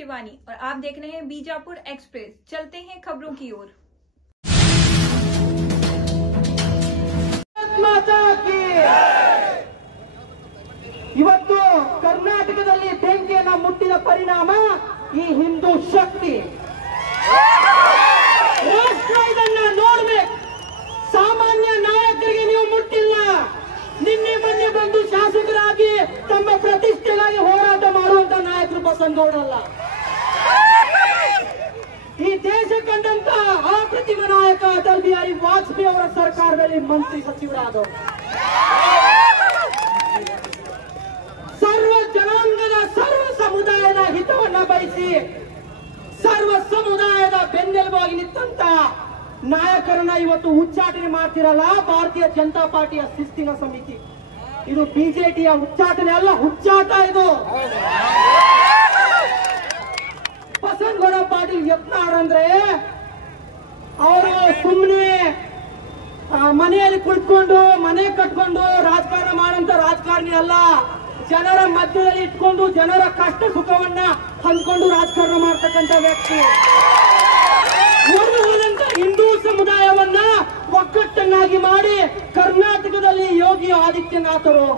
शिवानी और आप देख रहे हैं बीजापुर एक्सप्रेस। चलते हैं खबरों की ओर। ಇವತ್ತು ಕರ್ನಾಟಕದಲ್ಲಿ ಬೆಂಕಿಯನ್ನು ಮುಟ್ಟಿದ ಪರಿಣಾಮ ಈ ಹಿಂದೂ ಶಕ್ತಿ ರಾಷ್ಟ್ರ ಇದನ್ನ ನೋಡ್ಬೇಕು. ಸಾಮಾನ್ಯ ನಾಯಕರಿಗೆ ನೀವು ಮುಟ್ಟಿಲ್ಲ. ನಿನ್ನೆ ಮೊನ್ನೆ ಬಂದು ಶಾಸಕರಾಗಿ ತಮ್ಮ ಪ್ರತಿಷ್ಠೆಗಾಗಿ ಹೋರಾಟ ಮಾಡುವಂತ ನಾಯಕರು ಬಸವನಗೌಡರಲ್ಲ. ಈ ದೇಶ ಕಂಡಂತ ಅಪ್ರತಿಮ ನಾಯಕ ಅಟಲ್ ಬಿಹಾರಿ ವಾಜಪೇಯಿ ಅವರ ಸರ್ಕಾರದಲ್ಲಿ ಮಂತ್ರಿ ಸಚಿವರಾದವರು. ಸರ್ವ ಜನಾಂಗದ ಸರ್ವ ಸಮುದಾಯದ ಹಿತವನ್ನ ಬಯಸಿ ಸರ್ವ ಸಮುದಾಯದ ಬೆನ್ನೆಲುಬಾಗಿ ನಿಂತ ನಾಯಕರನ್ನ ಇವತ್ತು ಉಚ್ಚಾಟನೆ ಮಾಡ್ತಿರಲ್ಲ ಭಾರತೀಯ ಜನತಾ ಪಾರ್ಟಿಯ ಶಿಸ್ತಿನ ಸಮಿತಿ. ಇದು ಬಿಜೆಪಿಯ ಉಚ್ಚಾಟನೆ ಅಲ್ಲ, ಹುಚ್ಚಾಟ ಇದು. ಬಸವನಗೌಡ ಪಾಟೀಲ್ ಯತ್ನಾಳ್ ಅಂದ್ರೆ ಅವರು ಸುಮ್ಮನೆ ಮನೆಯಲ್ಲಿ ಕುಳಿತುಕೊಂಡು ಮನೆ ಕಟ್ಕೊಂಡು ರಾಜಕಾರಣ ಮಾಡಂತ ರಾಜಕಾರಣಿ ಅಲ್ಲ. ಜನರ ಮಧ್ಯದಲ್ಲಿ ಇಟ್ಕೊಂಡು ಜನರ ಕಷ್ಟ ಸುಖವನ್ನ ಹಂಚ್ಕೊಂಡು ರಾಜಕಾರಣ ಮಾಡ್ತಕ್ಕಂಥ ವ್ಯಕ್ತಿ. ಹೋದಂತ ಹಿಂದೂ ಸಮುದಾಯವನ್ನ ಒಗ್ಗಟ್ಟನ್ನಾಗಿ ಮಾಡಿ ಕರ್ನಾಟಕದಲ್ಲಿ ಯೋಗಿ ಆದಿತ್ಯನಾಥರು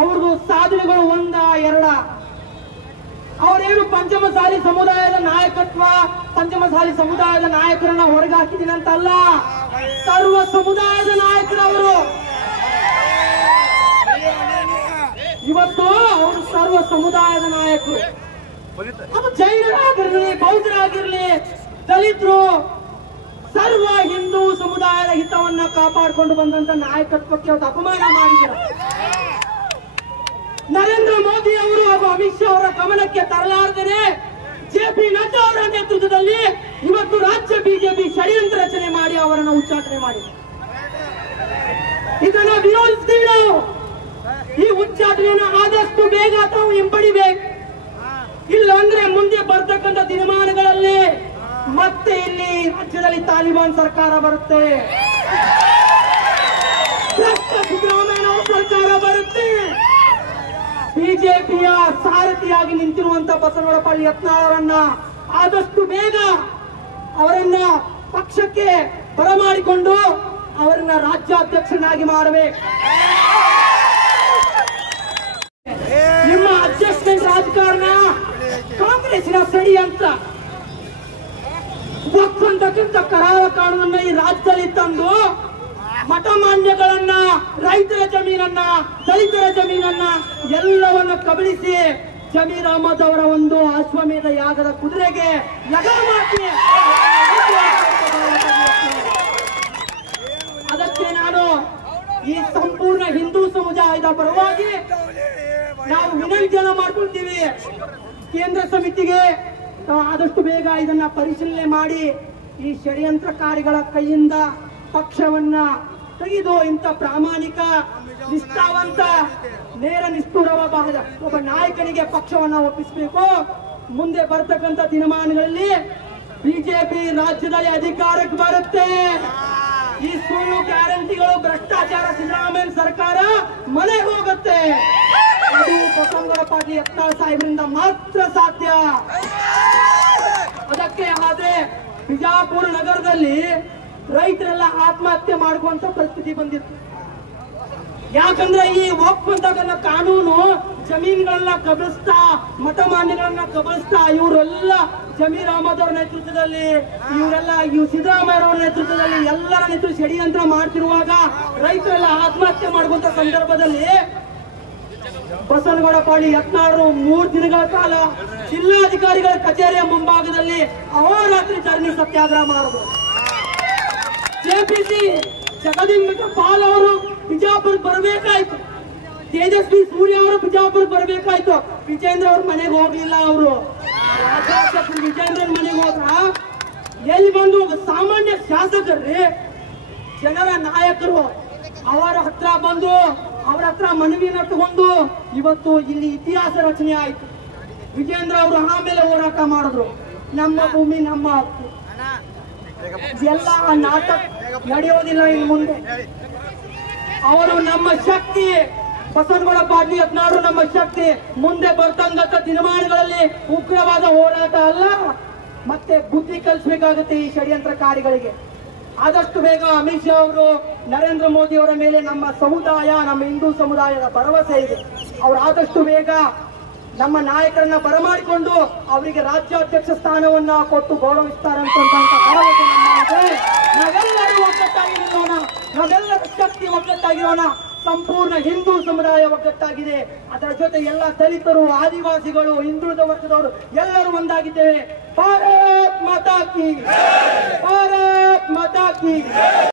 ಅವ್ರದ್ದು ಸಾಧನೆಗಳು ಒಂದ ಎರಡ. ಅವರೇನು ಪಂಚಮಸಾಲಿ ಸಮುದಾಯದ ನಾಯಕತ್ವ, ಪಂಚಮಸಾಲಿ ಸಮುದಾಯದ ನಾಯಕರನ್ನ ಹೊರಗೆ ಹಾಕಿದ್ದೀನಂತಲ್ಲ, ಸರ್ವ ಸಮುದಾಯದ ನಾಯಕರವರು. ಇವತ್ತು ಅವರು ಸರ್ವ ಸಮುದಾಯದ ನಾಯಕರು. ಅದು ಜೈನರಾಗಿರ್ಲಿ, ಬೌದ್ಧರಾಗಿರ್ಲಿ, ದಲಿತರು, ಸರ್ವ ಹಿಂದೂ ಸಮುದಾಯದ ಹಿತವನ್ನ ಕಾಪಾಡಿಕೊಂಡು ಬಂದಂತ ನಾಯಕತ್ವಕ್ಕೆ ಅವತ್ತು ಅಪಮಾನ ಮಾಡಿದರು. ನರೇಂದ್ರ ಮೋದಿ ಅವರು ಹಾಗೂ ಅಮಿತ್ ಶಾ ಅವರ ಗಮನಕ್ಕೆ ತರಲಾರದೆ ಜೆಪಿ ನಡ್ಡಾ ಅವರ ನೇತೃತ್ವದಲ್ಲಿ ಇವತ್ತು ರಾಜ್ಯ ಬಿಜೆಪಿ ಷಡ್ಯಂತ್ರ ರಚನೆ ಮಾಡಿ ಅವರನ್ನು ಉಚ್ಚಾಟನೆ ಮಾಡಿದೆ. ಇದನ್ನು ವಿರೋಧಿಸ್ತೀವಿ ನಾವು. ಈ ಉಚ್ಚಾಟನೆಯನ್ನು ಆದಷ್ಟು ಬೇಗ ತಾವು ಹಿಂಪಡಿಬೇಕು. ಇಲ್ಲ ಅಂದ್ರೆ ಮುಂದೆ ಬರ್ತಕ್ಕಂಥ ದಿನಮಾನಗಳಲ್ಲಿ ಮತ್ತೆ ಇಲ್ಲಿ ರಾಜ್ಯದಲ್ಲಿ ತಾಲಿಬಾನ್ ಸರ್ಕಾರ ಬರುತ್ತೆ, ಸಿದ್ದರಾಮಯ್ಯ ಸರ್ಕಾರ ಬರುತ್ತೆ. ಬಿಜೆಪಿಯ ಸಾರಥಿಯಾಗಿ ನಿಂತಿರುವಂತ ಬಸವನಗೌಡ ಪಾಟೀಲ್ ಯತ್ನಾಳ್ ಅವರನ್ನ ಆದಷ್ಟು ಬೇಗ ಅವರನ್ನ ಪಕ್ಷಕ್ಕೆ ಬರಮಾಡಿಕೊಂಡು ಅವರನ್ನ ರಾಜ್ಯಾಧ್ಯಕ್ಷನಾಗಿ ಮಾಡಬೇಕು. ನಿಮ್ಮ ಅಡ್ಜಸ್ಟ್ಮೆಂಟ್ ರಾಜಕಾರಣ ಕಾಂಗ್ರೆಸ್ಸಿನ ಷಡ್ಯಂತ್ರ. ವಕ್ಫ್ ಅಂತಕ್ಕಂಥ ಕರಾಳ ಕಾನೂನನ್ನ ಈ ರಾಜ್ಯದಲ್ಲಿ ತಂದು ಮಠ ಮಾನ್ಯಗಳನ್ನ, ರೈತರ ಜಮೀನನ್ನ, ದಲಿತರ ಜಮೀನನ್ನ ಎಲ್ಲವನ್ನ ಕಬಳಿಸಿ ಜಮೀರ್ ಅಹಮದ್ ಅವರ ಒಂದು ಅಶ್ವಮೇಧ ಯಾಗದ ಕುದುರೆಗೆ ಲಗಾಮ ಹಾಕಿ ಅದಕ್ಕೆ ನಾನು ಈ ಸಂಪೂರ್ಣ ಹಿಂದೂ ಸಮುದಾಯದ ಪರವಾಗಿ ನಾವು ವಿನಂತಿಯನ್ನ ಮಾಡ್ಕೊಳ್ತೀವಿ. ಕೇಂದ್ರ ಸಮಿತಿಗೆ ಆದಷ್ಟು ಬೇಗ ಇದನ್ನ ಪರಿಶೀಲನೆ ಮಾಡಿ ಈ ಷಡ್ಯಂತ್ರಕಾರಿಗಳ ಕೈಯಿಂದ ಪಕ್ಷವನ್ನ ತೆಗೆದು ಇಂಥ ಪ್ರಾಮಾಣಿಕ, ನಿಷ್ಠಾವಂತ, ನೇರ ನಿಷ್ಠುರವಾದ ಒಬ್ಬ ನಾಯಕನಿಗೆ ಪಕ್ಷವನ್ನ ಒಪ್ಪಿಸಬೇಕು. ಮುಂದೆ ಬರ್ತಕ್ಕಂಥ ದಿನಮಾನಗಳಲ್ಲಿ ಬಿಜೆಪಿ ರಾಜ್ಯದಲ್ಲಿ ಅಧಿಕಾರಕ್ಕೆ ಬರುತ್ತೆ. ಈ ಸುಳ್ಳು ಗ್ಯಾರಂಟಿಗಳು, ಭ್ರಷ್ಟಾಚಾರ, ಸಿದ್ದರಾಮಯ್ಯ ಸರ್ಕಾರ ಮನೆಗೆ ಹೋಗುತ್ತೆ. ಅದು ಬಸವನಗೌಡ ಪಾಟೀಲ್ ಯತ್ನಾಳ್ ಸಾಹೇಬರಿಂದ ಮಾತ್ರ ಸಾಧ್ಯ. ಅದಕ್ಕೆ ಆದ್ರೆ ಬಿಜಾಪುರ ನಗರದಲ್ಲಿ ರೈತರೆಲ್ಲ ಆತ್ಮಹತ್ಯೆ ಮಾಡುವಂತ ಪರಿಸ್ಥಿತಿ ಬಂದಿತ್ತು. ಯಾಕಂದ್ರೆ ಈ ವಕ್ಫ್ ಅಂತಕ್ಕಂಥ ಕಾನೂನು ಜಮೀನುಗಳನ್ನ ಕಬಳಿಸ್ತಾ, ಮಠ ಮಾನ್ಯಗಳನ್ನ ಕಬಳಿಸ್ತಾ ಇವರೆಲ್ಲ ಜಮೀರ್ ಅಹಮದ್ ಅವರ ನೇತೃತ್ವದಲ್ಲಿ, ಇವರೆಲ್ಲ ಸಿದ್ದರಾಮಯ್ಯ ಅವರ ನೇತೃತ್ವದಲ್ಲಿ ಎಲ್ಲರ ನೇತೃತ್ವ ಷಡ್ಯಂತ್ರ ಮಾಡ್ತಿರುವಾಗ ರೈತರೆಲ್ಲ ಆತ್ಮಹತ್ಯೆ ಮಾಡುವಂತ ಸಂದರ್ಭದಲ್ಲಿ ಬಸವನಗೌಡ ಪಾಟೀಲ್ ಯತ್ನಾಳರು 3 ದಿನಗಳ ಕಾಲ ಜಿಲ್ಲಾಧಿಕಾರಿಗಳ ಕಚೇರಿಯ ಮುಂಭಾಗದಲ್ಲಿ ಅಹೋರಾತ್ರಿ ಧರಣಿ ಸತ್ಯಾಗ್ರಹ ಮಾಡಿದ್ರು. ಜೆಪಿಸಿ ಜಗದೀಶ್ ಪಾಲ್ ಅವರು ಬಿಜಾಪುರಕ್ಕೆ ಬರಬೇಕಾಯ್ತು, ತೇಜಸ್ವಿ ಸೂರ್ಯ ಅವರು ಬಿಜಾಪುರಕ್ಕೆ ಬರಬೇಕಾಯ್ತು. ವಿಜೇಂದ್ರ ಅವ್ರ ಮನೆಗೆ ಹೋಗ್ಲಿಲ್ಲ. ಅವರು ವಿಜೇಂದ್ರ ಮನೆಗೆ ಹೋದ್ರ ಎಲ್ಲಿ ಬಂದು ಸಾಮಾನ್ಯ ಶಾಸಕರ್ರಿ, ಜನರ ನಾಯಕರು ಅವರ ಹತ್ರ ಬಂದು ಅವರ ಹತ್ರ ಮನವಿಯನ್ನ ತಗೊಂಡು ಇವತ್ತು ಇಲ್ಲಿ ಇತಿಹಾಸ ರಚನೆ ಆಯ್ತು. ವಿಜೇಂದ್ರ ಅವರು ಆಮೇಲೆ ಹೋರಾಟ ಮಾಡಿದ್ರು, ನಮ್ಮ ಭೂಮಿ ನಮ್ಮ ಹಕ್ಕು. ಎಲ್ಲ ನಾಟಕ ನಡೆಯೋದಿಲ್ಲ ಇನ್ನು ಮುಂದೆ. ಅವರು ನಮ್ಮ ಶಕ್ತಿ, ಬಸವನಗೌಡ ಪಾಟೀಲ್ ಯತ್ನಾಳ್ ನಮ್ಮ ಶಕ್ತಿ. ಮುಂದೆ ಬರ್ತಂಗಂತ ದಿನಮಾನಗಳಲ್ಲಿ ಉಗ್ರವಾದ ಹೋರಾಟ ಅಲ್ಲ, ಮತ್ತೆ ಬುದ್ಧಿ ಕಲಿಸಬೇಕಾಗುತ್ತೆ ಈ ಷಡ್ಯಂತ್ರಕಾರಿಗಳಿಗೆ. ಆದಷ್ಟು ಬೇಗ ಅಮಿತ್ ಶಾ ಅವರು ನರೇಂದ್ರ ಮೋದಿ ಅವರ ಮೇಲೆ ನಮ್ಮ ಸಮುದಾಯ, ನಮ್ಮ ಹಿಂದೂ ಸಮುದಾಯದ ಭರವಸೆ ಇದೆ. ಅವರು ಆದಷ್ಟು ಬೇಗ ನಮ್ಮ ನಾಯಕರನ್ನ ಬರಮಾಡಿಕೊಂಡು ಅವರಿಗೆ ರಾಜ್ಯಾಧ್ಯಕ್ಷ ಸ್ಥಾನವನ್ನ ಕೊಟ್ಟು ಗೌರವಿಸ್ತಾರೆ ಅಂತಕ್ಕಂಥ ಭರವಸೆ ನಮ್ಮಲ್ಲಿದೆ. ನಾವೆಲ್ಲರೂ ಒಗ್ಗಟ್ಟಾಗಿ ನಿಲ್ಲೋಣ, ನಾವೆಲ್ಲರ ಶಕ್ತಿ ಒಗ್ಗಟ್ಟಾಗಿರೋಣ. ಸಂಪೂರ್ಣ ಹಿಂದೂ ಸಮುದಾಯ ಒಗ್ಗಟ್ಟಾಗಿದೆ. ಅದರ ಜೊತೆ ಎಲ್ಲ ದಲಿತರು, ಆದಿವಾಸಿಗಳು, ಹಿಂದುಳಿದ ವರ್ಗದವರು ಎಲ್ಲರೂ ಒಂದಾಗಿದ್ದೇವೆ. ಭಾರತ್ ಮಾತಾ ಕಿ, ಭಾರತ್ ಮಾತಾ ಕಿ.